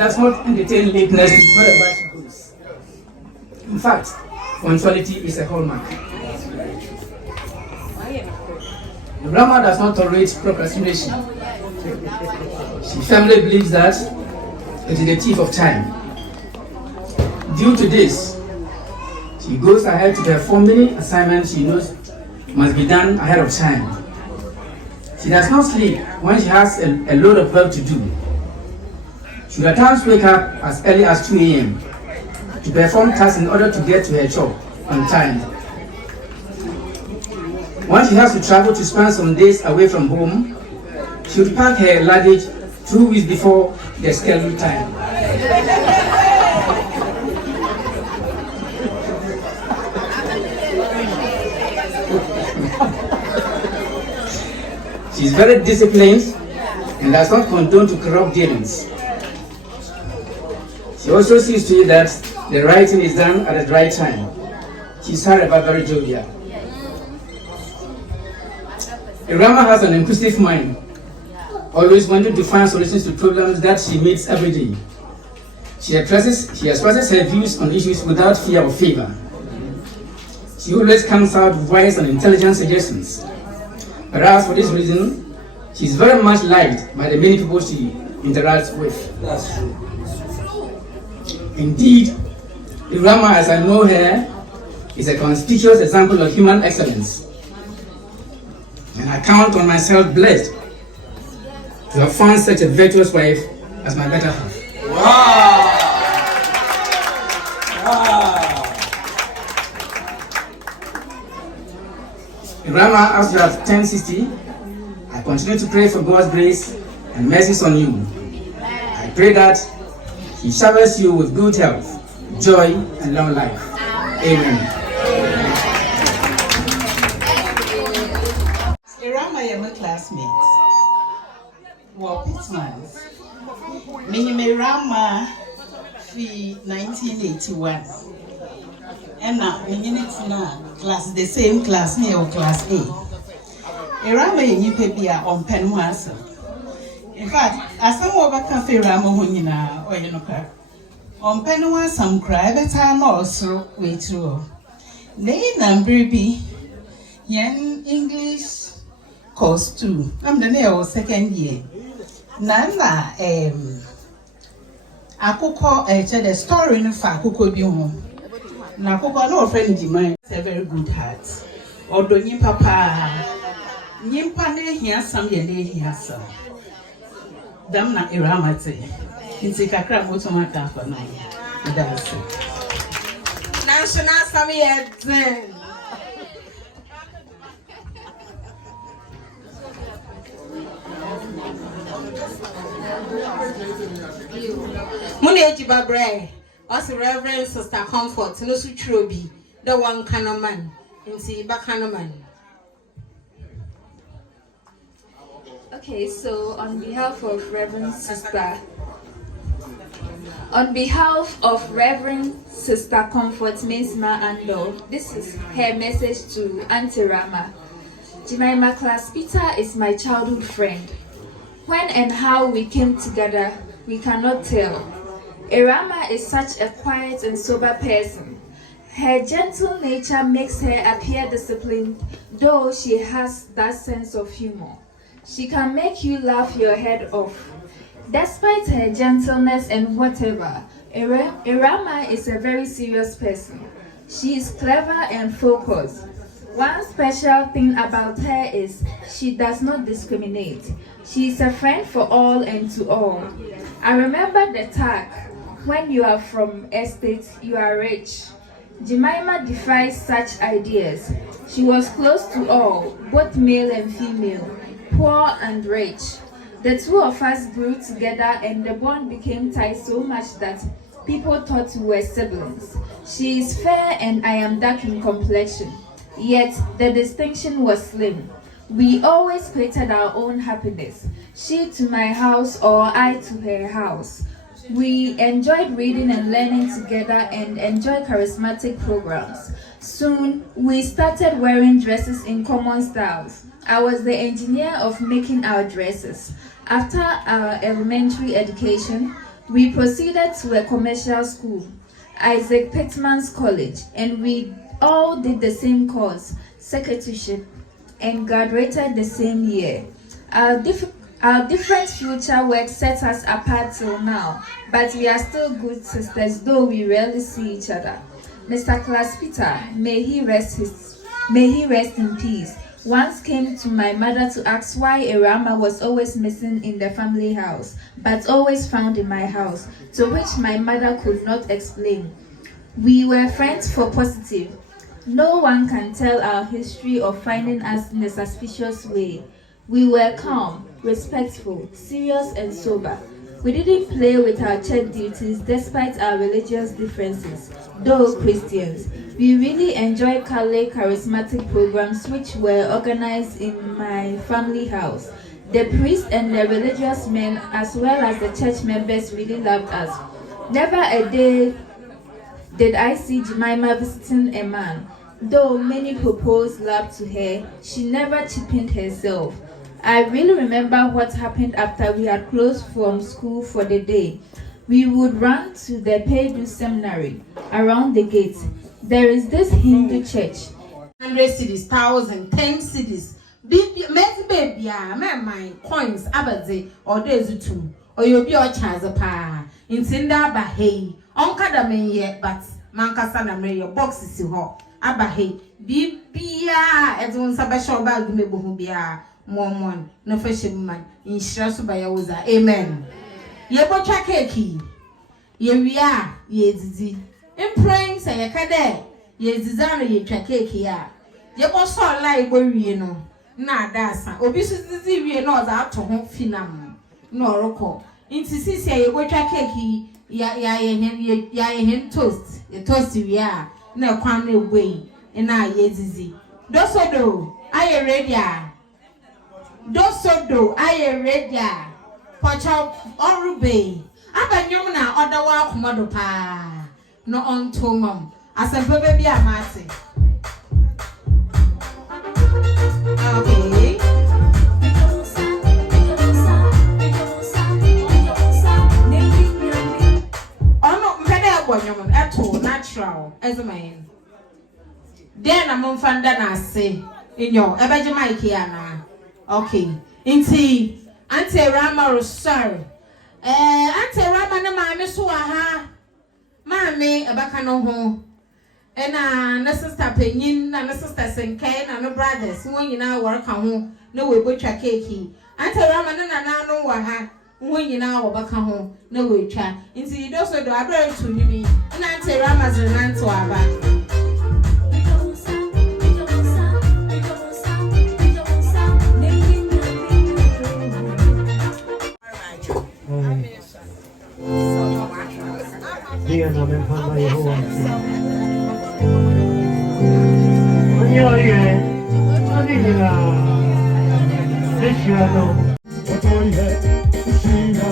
does not entertain lateness wherever she goes. In fact, punctuality is a hallmark. Ewurama does not tolerate procrastination. She firmly believes that it is the thief of time. Due to this, she goes ahead to perform many assignments she knows must be done ahead of time. She does not sleep when she has a load of work to do. She will at times wake up as early as 2 a.m. to perform tasks in order to get to her job on time. When she has to travel to spend some days away from home, she would pack her luggage 2 weeks before the scheduled time. She is very disciplined and does not condone to corrupt dealings. She also sees to it that the right thing is done at the right time. She is, however, very jovial. Ewurama has an inquisitive mind, always wanting to find solutions to problems that she meets every day. She expresses her views on issues without fear or favor. She always comes out with wise and intelligent suggestions. Perhaps for this reason, she is very much liked by the many people she interacts with. That's true. Indeed, Ewurama, as I know her, is a conspicuous example of human excellence. And I count on myself blessed to have found such a virtuous wife as my better half. Wow! Ewurama, as you have turned 60, I continue to pray for God's grace and mercies on you. I pray that He showers you with good health, joy, and long life. Amen. Ewurama is my classmate. Well, Pittsmans. Ewurama fi 1981. And now, class the same class, me or class A. Ewurama you be on pen once. In fact, as some over cafe Ewurama hunina or you know, on pen once some cry, but I know so way through. Nay, baby, yen English course 2. I'm the name second year. Nana, I could call the story in fact, who could be home. Na koko no friend di man a very good heart. Odo nyimpa pa. Nyimpa na ehia sam ye na ehia sam. Dam na Ewurama te. Nti kakra moto maka fa na. That's it. National sam ye den. Mune ejiba bre. As Reverend Sister Comfort, no sutrobi, the one kind of man, and see back kind of man. Okay, so on behalf of Reverend Sister Comfort Mensima Ando, this is her message to Auntie Rama. Jemima Class Peter is my childhood friend. When and how we came together, we cannot tell. Ewurama is such a quiet and sober person. Her gentle nature makes her appear disciplined, though she has that sense of humor. She can make you laugh your head off. Despite her gentleness and whatever, Ewurama is a very serious person. She is clever and focused. One special thing about her is she does not discriminate. She is a friend for all and to all. I remember the tag, when you are from estate, you are rich. Jemima defies such ideas. She was close to all, both male and female, poor and rich. The two of us grew together and the bond became tight so much that people thought we were siblings. She is fair and I am dark in complexion, yet the distinction was slim. We always created our own happiness, she to my house or I to her house. We enjoyed reading and learning together and enjoyed charismatic programs. Soon, we started wearing dresses in common styles. I was the engineer of making our dresses. After our elementary education, We proceeded to a commercial school, Isaac Pittman's College, and we all did the same course, secretaryship, and graduated the same year. Our different future work set us apart till now, but we are still good sisters, though we rarely see each other. Mr. Class Peter, may he rest in peace, once came to my mother to ask why Ewurama was always missing in the family house, but always found in my house, to which my mother could not explain. We were friends for positive. No one can tell our history of finding us in a suspicious way. We were calm, respectful, serious, and sober. We didn't play with our church duties despite our religious differences, though Christians. We really enjoyed Catholic charismatic programs which were organized in my family house. The priest and the religious men, as well as the church members, really loved us. Never a day did I see Jemima visiting a man. Though many proposed love to her, she never cheapened herself. I really remember what happened after we had closed from school for the day. We would run to the Paidu Seminary around the gate. There is this Hindu church. 100 cities, 1,000, 10 cities. Baby, my coins, abaze, or dezutum, or you'll be a chance of pa. In Sinda Bahay, on Kadame yet, but Mankasana may your boxes you hot. Abahay, Bibia, as one Sabasho bag, Mebubia, Mormon, no fisherman, in Shasubayaza, amen. Ye bocha keki, ye we are, ye zizi. In praying, say a cade, ye zizano ye chakeki ya. Ye boss all like worry, no. Na dasa, obisi we know that to home finam, no roko. Inti sisi ye bocha keki, ya hen toast, ye toasty we are, no kwame way, and I ye zizi. Dosodo, I ready. Dosodo, I ready. Pocha orube. Abanyomna other walk model pa. No on to mum. As a baby a mate. Okay. Oh no, mpede abonyom eto natural as a man. Then I'm on fanda na say in your ebaje Mike ana. Okay. Inti Auntie Ewurama sorry. Auntie Ewurama na maame so aha. Maame abaka no ho. Na sister penyin na sister senkai na no brothers won nyina work ho na we botwa cake. Auntie Ewurama na nana no wa ha. Won nyina wo baka ho na we twa. Nti do so do abere to nimi. Na Auntie Ewurama zinanto aba. Dia na mempamba Yehova. Anyoye, adinila. Deshiano. Otoye, ushina.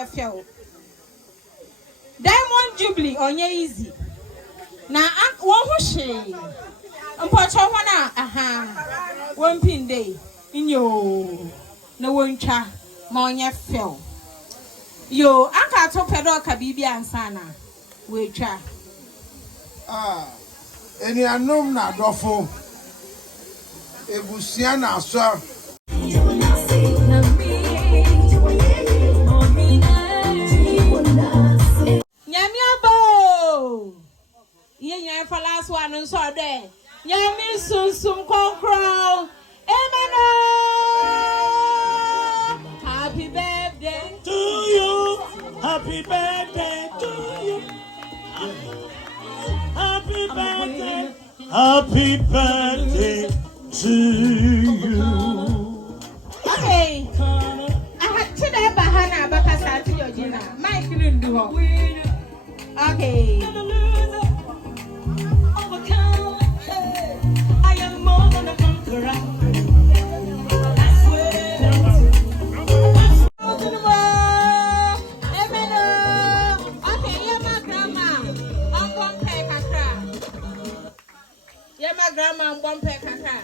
ye feel. Diamond Jubilee onye easy. Na one who she. Mpocho wana one pin day in yo no one cha monya fell. Yo anka to pedo kabibi ansana we cha. Eni anom na dofo ebusia na so Nyamiabo ye nya fa last one nso de Nyami sum konkro. Amen. Happy birthday To you, happy birthday to you. Happy birthday, happy birthday to you. Okay. I had today bahana bakasati yojina. My couldn't do. Okay. Grandma Bompe Kaka.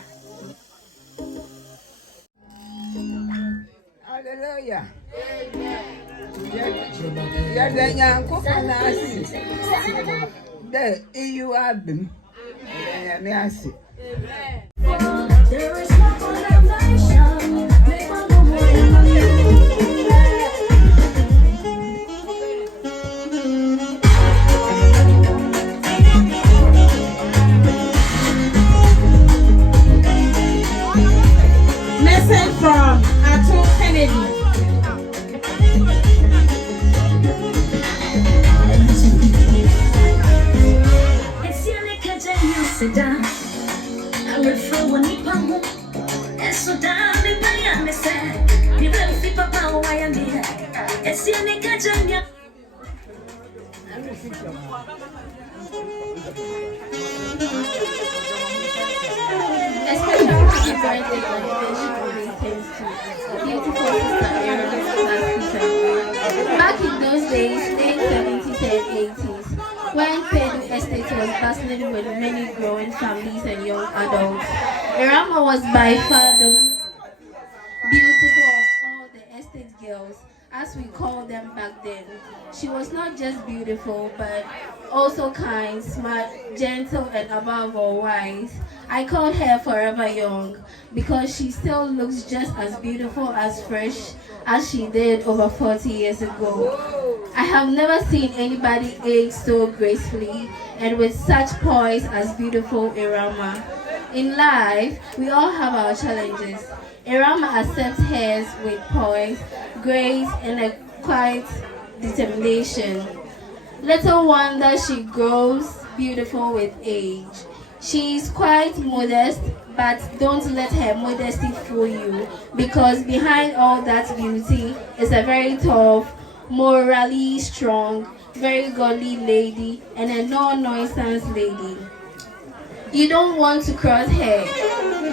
Hallelujah. Yadanya Kofanasi. The EU album. Yamiasi. There is no condemnation. Make one more. Message from Auntie Kennedy. Sit down. Abrefa wani pamu. Eso down the paya me say. People fi papa wa ya me. Esi ane kajanya. Especially happy birthday thanks to beautiful sister Ewurama. Back in those days, late 70s and 80s, when Pedu Estate was bustling with many growing families and young adults, Ewurama was by far the beautiful of all the estate girls, as we called them back then. She was not just beautiful, but also kind, smart, gentle, and above all wise. I called her Forever Young because she still looks just as beautiful as fresh as she did over 40 years ago. I have never seen anybody age so gracefully and with such poise as beautiful Ewurama. In life, we all have our challenges. Ewurama accepts hers with poise, grace, and a quiet determination. Little wonder she grows beautiful with age. She is quite modest, but don't let her modesty fool you, because behind all that beauty is a very tough, morally strong, very godly lady and a no-nonsense lady. You don't want to cross her,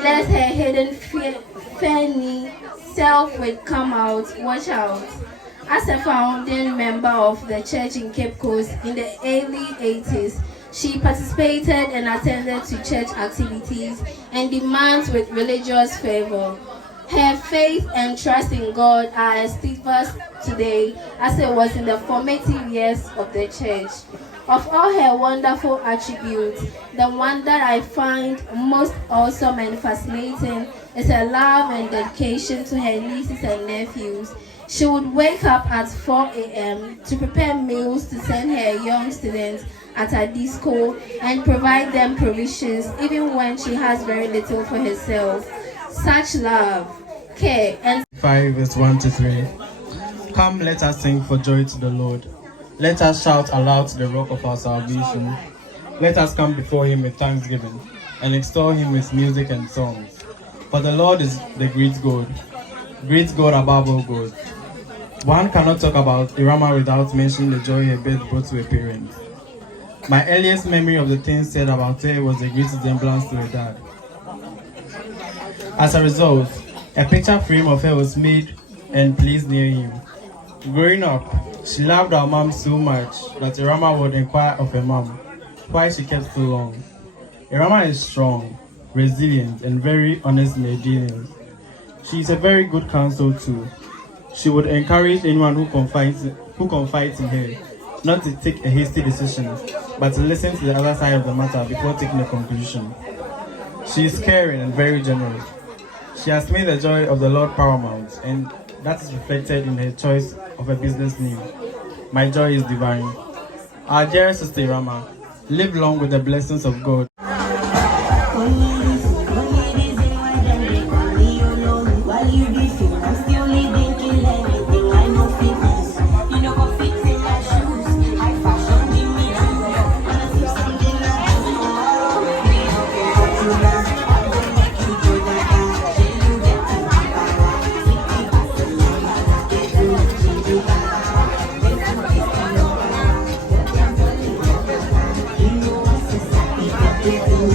lest her hidden funny self will come out. Watch out. As a founding member of the church in Cape Coast in the early 80s, she participated and attended to church activities and demands with religious fervor. Her faith and trust in God are as steadfast today as it was in the formative years of the church. Of all her wonderful attributes, the one that I find most awesome and fascinating is her love and dedication to her nieces and nephews. She would wake up at 4 a.m. to prepare meals to send her young students at her disco and provide them provisions even when she has very little for herself. Such love, care, and 5 verse 1 to 3. Come, let us sing for joy to the Lord. Let us shout aloud to the rock of our salvation. Let us come before him with thanksgiving and extol him with music and songs. For the Lord is the great God above all gods. One cannot talk about Ewurama without mentioning the joy her birth brought to her parents. My earliest memory of the things said about her was a great resemblance to her dad. As a result, a picture frame of her was made and placed near him. Growing up, she loved our mom so much that Ewurama would inquire of her mom why she kept so long. Ewurama is strong, resilient, and very honest in her dealings. She is a very good counsel too. She would encourage anyone who confides in her not to take a hasty decision, but to listen to the other side of the matter before taking a conclusion. She is caring and very generous. She has made the joy of the Lord paramount, and that is reflected in her choice of a business name. My joy is divine. Our dear sister Ewurama, live long with the blessings of God. Thank you.